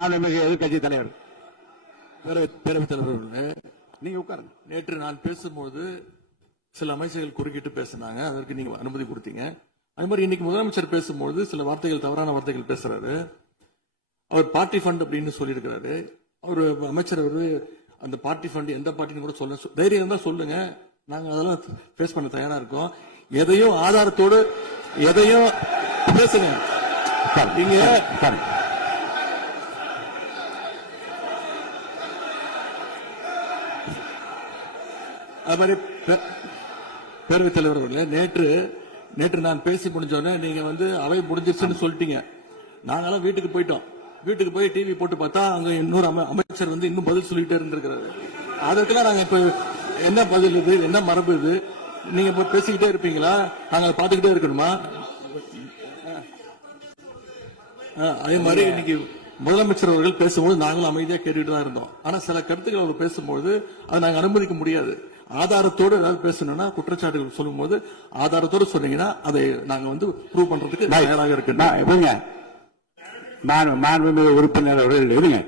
மாண்புமிகு எதிர்க்கட்சி தலைவர் பேரவைத் தலைவர், நீங்க உட்காருங்க. நேற்று நான் பேசும்போது சில அமைச்சர்கள் குறுக்கிட்டு பேசினாங்க, அதற்கு நீங்க அனுமதி கொடுத்தீங்க. அது மாதிரி இன்னைக்கு முதலமைச்சர் பேசும்போது சில வார்த்தைகள், தவறான வார்த்தைகள் பேசுறாரு. அவர் பார்ட்டி ஃபண்ட் அப்படின்னு சொல்லியிருக்கிறாரு. அவர் அமைச்சர் அந்த பார்ட்டி ஃபண்ட் எந்த பார்ட்டின்னு கூட சொல்ல தைரியம் இருந்தா சொல்லுங்க, நாங்க அதெல்லாம் ஃபேஸ் பண்ண தயாரா இருக்கோம். எதையும் ஆதாரத்தோடு எதையும் பேசுங்க. நீங்க அது மாதிரி பேரவைத் தலைவர் அவர்களே, நேற்று நான் பேசி முடிஞ்சோடனே நீங்க அவை முடிஞ்சிருச்சுன்னு சொல்லிட்டீங்க. நாங்கெல்லாம் வீட்டுக்கு போயிட்டோம். வீட்டுக்கு போய் டிவி போட்டு பார்த்தா அங்க இன்னொரு அமைச்சர் இன்னும் பதில் சொல்லிட்டே இருந்திருக்கிறாரு. அதற்கெல்லாம் நாங்க இப்ப என்ன பதில் இது, என்ன மரபு இது? நீங்க இப்ப பேசிக்கிட்டே இருப்பீங்களா? நாங்க பாத்துக்கிட்டே இருக்கணுமா? அதே மாதிரி இன்னைக்கு முதலமைச்சர் அவர்கள் பேசும்போது நாங்களும் அமைதியா கேட்டுட்டு தான் இருந்தோம். ஆனா சில கருத்துக்கள் அவர் பேசும்போது அதை நாங்க அனுமதிக்க முடியாது. ஆதாரத்தோடு ஏதாவது பேசணும்னா, குற்றச்சாட்டுகள் சொல்லும் போது ஆதாரத்தோடு சொன்னீங்கன்னா அதை நாங்க ப்ரூவ் பண்றதுக்கு தயாராக இருக்கேன். மாண்புமிகு உறுப்பினர் அவர்கள் இருங்க.